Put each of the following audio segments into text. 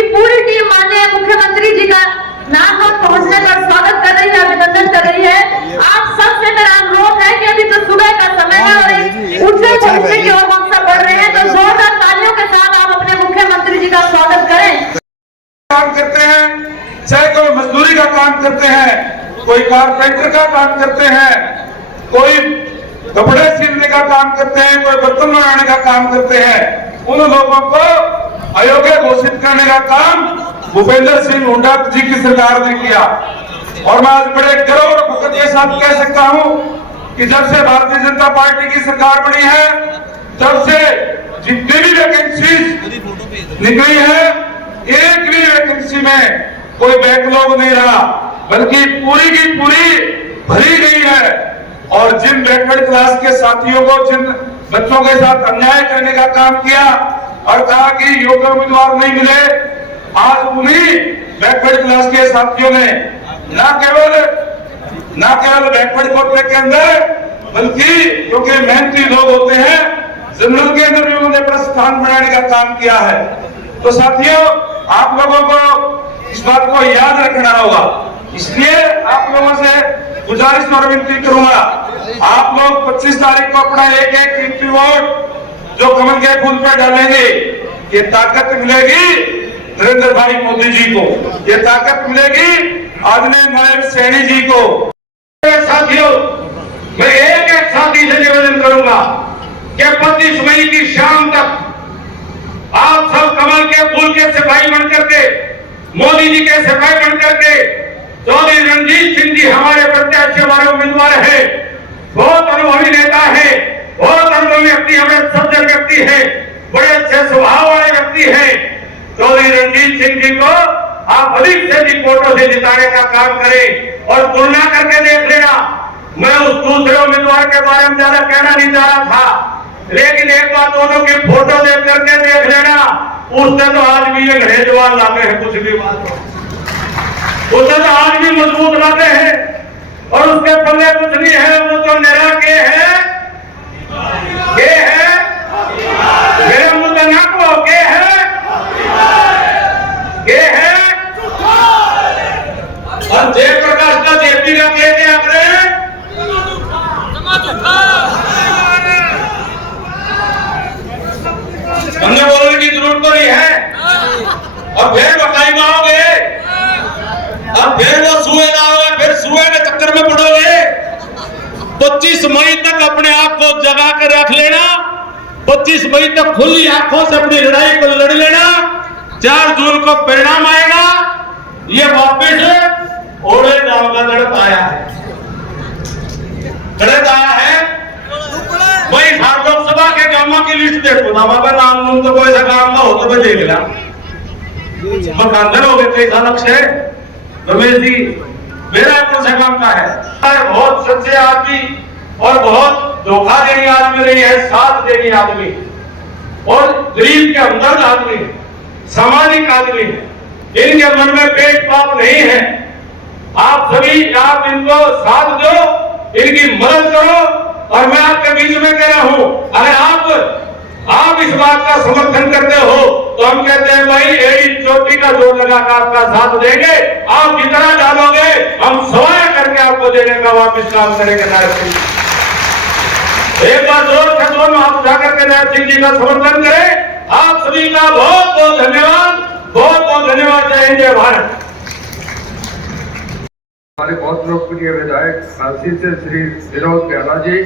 उनकी पूरी टीम माननीय मुख्यमंत्री जी का नागपुर पहुंचने पर स्वागत कर रही है, अभिनंदन कर रही है। आप सबसे मेरा अनुरोध है कि अभी तो सुबह का समय है और उच्च भविष्य की ओर हम सब बढ़ रहे हैं, तो जोरदार तालियों के साथ आप अपने मुख्यमंत्री जी का स्वागत करें। काम करते हैं, चाहे कोई मजदूरी का काम करते हैं, कोई कारपेंटर का काम करते हैं, कोई कपड़े सिलने का काम करते हैं, कोई बर्तन बनाने का काम करते हैं, उन लोगों को अयोग्य घोषित करने का काम भूपेंद्र सिंह हुड्डा जी की सरकार ने किया। और मैं आज बड़े गर्व और फख्र के साथ कह सकता हूं कि जब से भारतीय जनता पार्टी की सरकार बनी है, तब से जितनी भी वैकेंसीज निकली है, एक भी वैकेंसी में कोई बैकलॉग नहीं रहा, बल्कि पूरी की पूरी भरी गई है। और जिन बैकवर्ड क्लास के साथियों को, जिन बच्चों के साथ अन्याय करने का काम किया और कहा कि योग्य उम्मीदवार नहीं मिले, आज उन्हीं बैकवर्ड क्लास के साथियों ने न केवल बैकवर्ड कोटे के अंदर, बल्कि क्योंकि मेहनती लोग होते हैं, जनरल के अंदर भी उन्होंने अपना स्थान बनाने का काम किया है। तो साथियों, आप लोगों को इस बात को याद रखना होगा, इसलिए आप लोगों से गुजारिश और विनती करूंगा, आप लोग 25 तारीख को अपना एक एक कीमती वोट जो कमल के फूल पर डालेंगे, ये ताकत मिलेगी नरेंद्र भाई मोदी जी को, ये ताकत मिलेगी आदरणीय नायब सैनी जी को। साथियों, मैं एक एक साथी से निवेदन करूंगा कि 25 मई की शाम तक आप सब कमल के फूल के सिपाही बनकर के, मोदी जी के सिपाही बनकर के, चौधरी रणजीत सिंह जी हमारे प्रत्याशी, हमारे उम्मीदवार है, बहुत अनुभवी नेता है, बहुत अनुभवी व्यक्ति, हमारे सज्जन व्यक्ति है, बड़े अच्छे स्वभाव वाले व्यक्ति है। चौधरी रणजीत सिंह जी को आप अधिक से अधिक वोटों से जिताने का काम करें और तुलना करके देख लेना। मैं उस दूसरे उम्मीदवार के बारे में ज्यादा कहना नहीं चाह रहा था, लेकिन एक बात दोनों की फोटो देख करके देख लेना, उससे तो आज भी ये घड़े जवान लाते हैं, कुछ भी बात हो, उससे तो आज भी मजबूत लाते हैं, और उसके पल्ले कुछ नहीं है, वो तो निरा के है मेरे मुंह तो ना को के है और जयप्रकाश का जेपी का के क्या करें, हमने बोलने की जरूरत तो नहीं है। और फिर बकाई माओगे, अब फिर वो सुए ना होगा, फिर सुए के चक्कर में पड़ोगे। 25 मई तक अपने आप को जगा कर रख लेना, 25 मई तक खुली आंखों से अपनी लड़ाई को लड़ लेना। 4 जून को परिणाम आएगा, ये वापिस ओढ़े गांव का गढ़ आया है, गढ़ आया है। वही हर लोकसभा के गांवों की लिस्ट देखो ना, बाबा नाम तो कोई सा काम का हो तो मैं देख लिया, मकान हो गए कई साल से। रमेश जी, मेरा कौन सा काम का है, बहुत सच्चे आदमी और बहुत धोखा देनी आदमी नहीं है, साथ देनी आदमी और गरीब के हमदर्द आदमी, सामाजिक आदमी, इनके मन में पेट पाप नहीं है। आप सभी आप इनको साथ दो, इनकी मदद करो। और मैं आपके बीच में कह रहा हूं, अगर आप इस बात का समर्थन करते हो तो हम कहते हैं भाई एड़ी चोटी का जोर लगाकर आपका साथ देंगे, आप जितना डालोगे हम सवाया करके आपको देने का वापिस काम करेंगे। नायब सिंह, एक बार जोर से दोनों हाथ उठा करके नायब सिंह जी का समर्थन करें। आप सभी का बहुत बहुत धन्यवाद, बहुत बहुत धन्यवाद। जय हिंद, जय भारत। हमारे बहुत लोकप्रिय विधायक काशी से श्री विनोद प्याला जी,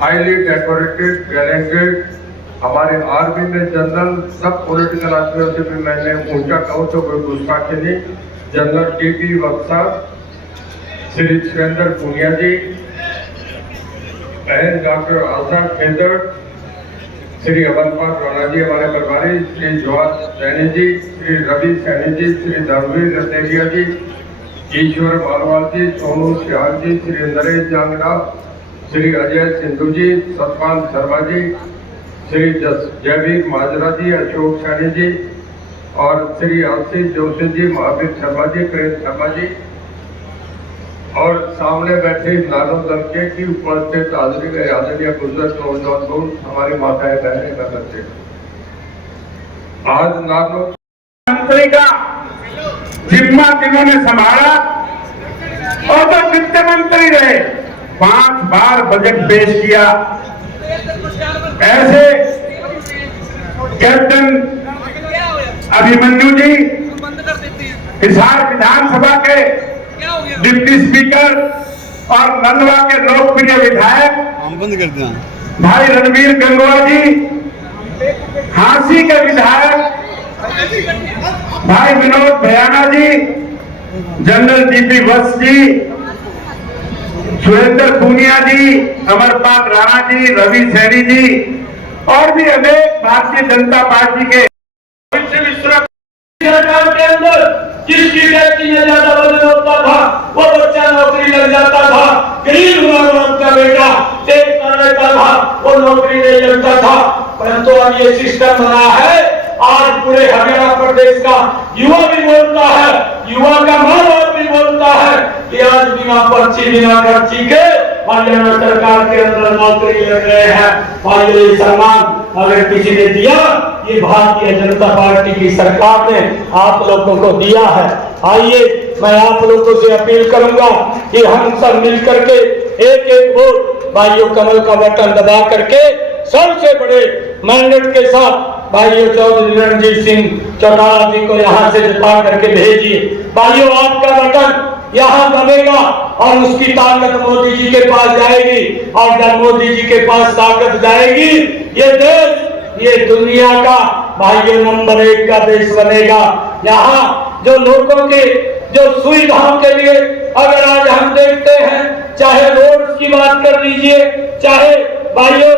हाईली डेकोरेटेड टैलेंटेड, हमारे आर्मी में जनरल, सब पॉलिटिकल आदमियों से भी मैंने ऊंचा कहूँ तो कोई गुस्ताखी नहीं, जनरल टीपी वक्सा, श्री सुरेंद्र पुनिया जी, बहन डॉक्टर आशा खेदड़, श्री अमरपाल राणा जी हमारे प्रभारी, श्री जवाहर सैनी जी, श्री रवि सैनी जी, श्री धर्मवीर रतेरिया जी, ईश्वर बालवाल जी, सोनू सिहार जी, श्री नरेश जांगड़ा, श्री अजय सिंधु जी, सतपाल शर्मा जी, श्री जयवीर माजरा जी, अशोक सैनी जी और श्री आशीष जोशी जी, महावीर शर्मा जी, प्रेम शर्मा जी और सामने बैठे नानो दल के की उपस्थित आदरणीय बुजुर्ग नौजवान दोस्त, हमारी माताएं बहनें का बच्चे, आज नानो मंत्री का जिम्मा जिन्होंने संभाला और जो वित्त मंत्री रहे 5 बार बजट पेश किया, ऐसे कैप्टन अभिमन्यु जी हिसार विधानसभा के डिप्टी स्पीकर और नंदवा के लोकप्रिय विधायक बंद कर दिया भाई रणवीर गंगवा जी, हांसी के विधायक भाई विनोद भयाना जी, जनरल डीपी वत्स जी, सुरेंद्र पूनिया जी, अमरपाल राणा जी, रवि सैनी जी और भी अनेक भारतीय जनता पार्टी के सरकार के अंदर जिसकी व्यक्ति में ज्यादा वजन होता था वो बच्चा नौकरी लग जाता था, गरीब माँ का बेटा तेज कर लेता था, वो नौकरी नहीं लगता था। परंतु अब ये सिस्टम बना है, आज पूरे हरियाणा प्रदेश का युवा भी बोलता है, युवा का माँ बाप भी बोलता है कि आज बिना पर्ची बिना खर्ची के हरियाणा सरकार के अंदर नौकरी लग रहे हैं। और ये सम्मान अगर किसी ने दिया, ये भारतीय जनता पार्टी की सरकार ने आप लोगों को दिया है। आइए मैं आप लोगों से अपील करूंगा कि हम सब मिलकर के एक एक वोट भाइयों कमल का बटन दबा करके सबसे बड़े मैंडेट के साथ भाइयों चौधरी रणजीत सिंह चौटाला जी को यहाँ से जिता करके भेजिए। भाइयों आपका बटन यहाँ दबेगा और उसकी ताकत मोदी जी के पास जाएगी, और जब मोदी जी के पास ताकत जाएगी, ये देश ये दुनिया का भाइयों नंबर 1 का देश बनेगा। यहाँ जो लोगों के जो सुविधाओं के लिए अगर आज हम देखते हैं, चाहे रोड की बात कर लीजिए, चाहे भाइयों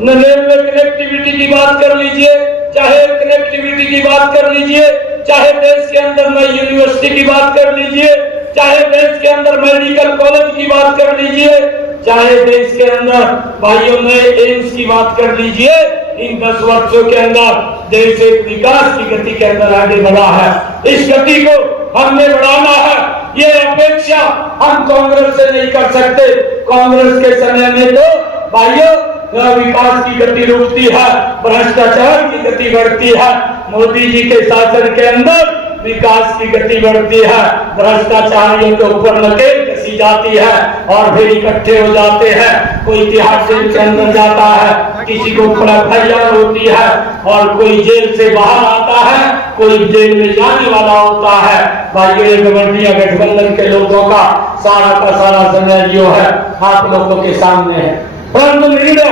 रेलवे कनेक्टिविटी की बात कर लीजिए, चाहे कनेक्टिविटी की बात कर लीजिए, चाहे देश के अंदर नई यूनिवर्सिटी की बात कर लीजिए, चाहे देश के अंदर मेडिकल कॉलेज की बात कर लीजिए, चाहे देश के अंदर भाइयों नए एम्स की बात कर लीजिए, इन 10 वर्षों के अंदर देश एक विकास की गति के अंदर आगे बढ़ा है। इस गति को हमने बढ़ाना है। ये अपेक्षा हम कांग्रेस से नहीं कर सकते। कांग्रेस के समय में तो भाइयों विकास की गति रुकती है, भ्रष्टाचार की गति बढ़ती है। मोदी जी के शासन के अंदर विकास की गति बढ़ती है, भ्रष्टाचारियों के ऊपर नकेल कसी जाती है और फिर इकट्ठे हो जाते हैं। कोई तिहाड़ जेल के अंदर जाता है, किसी को एफआईआर होती है और कोई जेल से बाहर आता है, कोई जेल में जाने वाला होता है। भाइयों ये गवर्निया गठबंधन के लोगों का सारा सिनेरियो है, आप लोगों के सामने है। परंतु निर्णय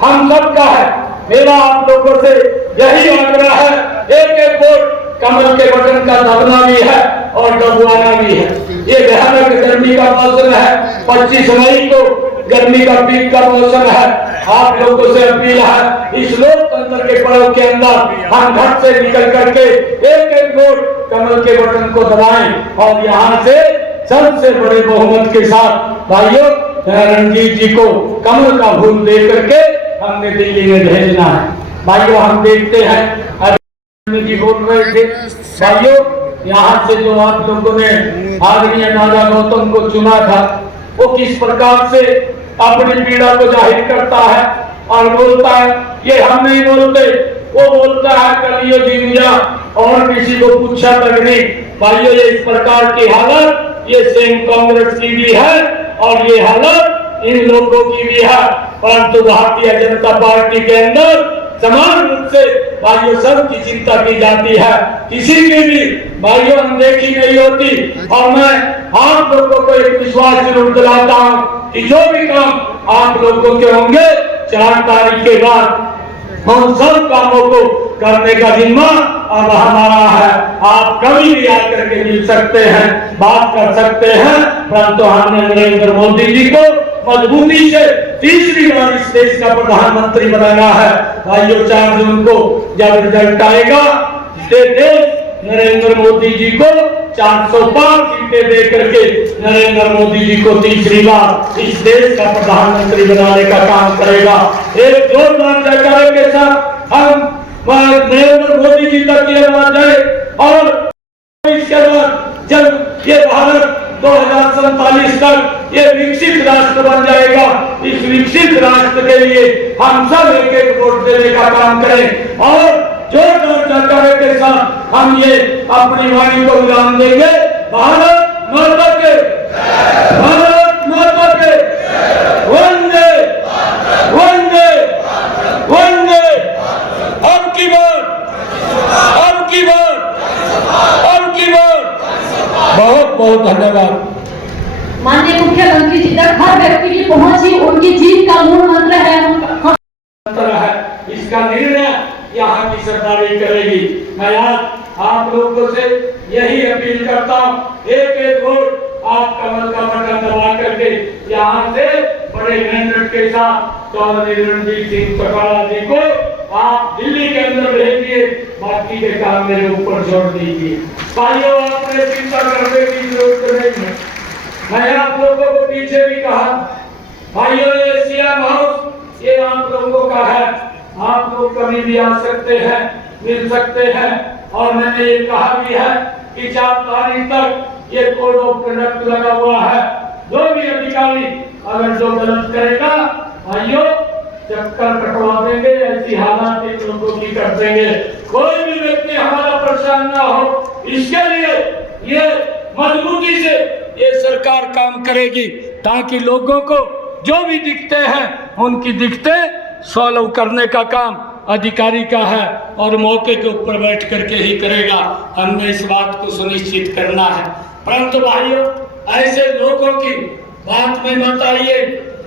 हम सबका है। मेरा आप लोगों से यही आग्रह है, एक एक वोट कमल के बटन का दबना भी है और दबवाना भी है। ये भयानक गर्मी का मौसम है, 25 मई को गर्मी का पीक का मौसम है। आप लोगों से अपील है, इस लोकतंत्र के पर्व के अंदर हम घर से निकल करके एक एक वोट कमल के बटन को दबाएं और यहाँ से सबसे बड़े बहुमत के साथ भाइयों रणजीत जी को कमल का फूल दे करके हमने दिल्ली में भेजना है। भाइयों हम देखते हैं जी बोल रहे थे, भाइयों यहाँ से जो आप लोगों ने आदरणीय नागा गौतम को चुना था, वो किस प्रकार से अपनी पीड़ा को जाहिर करता है और बोलता है, ये हम नहीं बोलते, वो बोलता है कलियो जिंजा और किसी को पूछा तक नहीं। भाइयों ये इस प्रकार की हालत ये सेम कांग्रेस की भी है और ये हालत इन लोगों की भी है। परंतु भारतीय जनता पार्टी के अंदर समान रूप से भाइयों सबकी चिंता की जाती है, किसी की भी भाइयों अनदेखी नहीं होती। और मैं आप लोगों को एक विश्वास जरूर दिलाता हूँ कि जो भी काम आप लोगों के होंगे 4 तारीख के बाद उन सब कामों को करने का जिम्मा अब हमारा है। आप कभी भी आकर के मिल सकते हैं, बात कर सकते हैं, परंतु हमने नरेंद्र मोदी जी को मजबूती से तीसरी बार इस देश का प्रधानमंत्री बनाना है। भाइयों 4 जून को जब रिजल्ट आएगा, देश नरेंद्र मोदी जी को 405 सीटें दे करके नरेंद्र मोदी जी को तीसरी बार इस देश का प्रधानमंत्री बनाने का काम करेगा। एक जोरदार जयकारे के साथ हम नरेंद्र मोदी जी तक ये बात जाए और इसके बाद जब ये भारत 2047 तक ये विकसित राष्ट्र बन जाएगा, इस विकसित राष्ट्र के लिए हम सब एक एक वोट देने का काम करें और जोरदार जयकारे के साथ हम ये अपनी वाणी को विराम देंगे। भारत माता के, भारत माता के, वंदे वंदे वंदे। अब की बार, अब की बार, अब की बार। बहुत बहुत धन्यवाद। माननीय मुख्यमंत्री जी तक हर व्यक्ति की पहुंच ही उनकी जीत का मूल मंत्र है। इसका निर्णय यहाँ की सरकार ही करेगी। मैं आज आप लोगों से यही अपील करता हूँ, एक एक वोट आप कमल का बटन दबा करके यहाँ से बड़े मेहनत के साथ चौधरी रणजीत सिंह चौटाला जी को आप दिल्ली के अंदर भेजिए, बाकी के काम मेरे ऊपर छोड़ दीजिए। भाइयों, आपने चिंता करने की जरूरत नहीं है। मैं आप लोगों को पीछे भी कहा, भाइयों ये सीएम हाउस ये आप लोगों का है, आप लोग कभी भी आ सकते हैं, मिल सकते हैं। और मैंने ये कहा भी है कि 4 तारीख तक ये कोड ऑफ कंडक्ट लगा हुआ है। जो भी अधिकारी अगर जो गलत करेगा, भाइयों चक्कर कटवा देंगे, ऐसी हालात इन लोगों की कर देंगे। कोई भी व्यक्ति हमारा परेशान ना हो, इसके लिए ये मजबूती से ये सरकार काम करेगी, ताकि लोगों को जो भी दिखते हैं उनकी दिक्कतें सॉल्व करने का काम अधिकारी का है और मौके के ऊपर बैठ करके ही करेगा। हमने इस बात को सुनिश्चित करना है। परंतु भाइयों, ऐसे लोगों की बात में मत आइए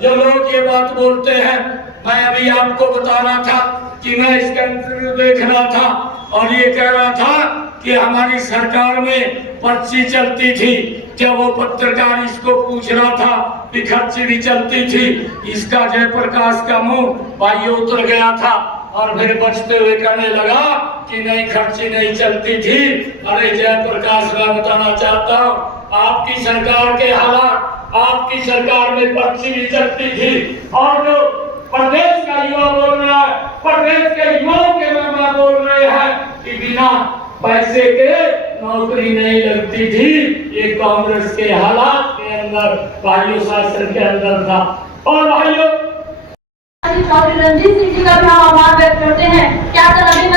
जो लोग ये बात बोलते हैं। मैं अभी आपको बता रहा था कि मैं इसका इंटरव्यू देख रहा था और ये कह रहा था कि हमारी सरकार में पर्ची चलती थी। जब वो पत्रकार इसको पूछ रहा था कि खर्ची भी चलती थी, इसका जयप्रकाश का मुंह भाइयों उतर गया था और फिर बचते हुए कहने लगा कि नहीं खर्ची नहीं चलती थी। अरे जयप्रकाश, मैं बताना चाहता हूँ आपकी सरकार के हालात, आपकी सरकार में पर्ची भी चलती थी और जो प्रदेश का युवा बोल रहा है, प्रदेश के युवाओं के मेंबर बोल रहे हैं कि बिना पैसे के नौकरी नहीं लगती थी। ये कांग्रेस के हालात के अंदर, भाइयों शासन के अंदर था। और भाइयों, चौधरी रणजीत सिंह जी का भी हम आभार व्यक्त करते हैं। क्या कल अभी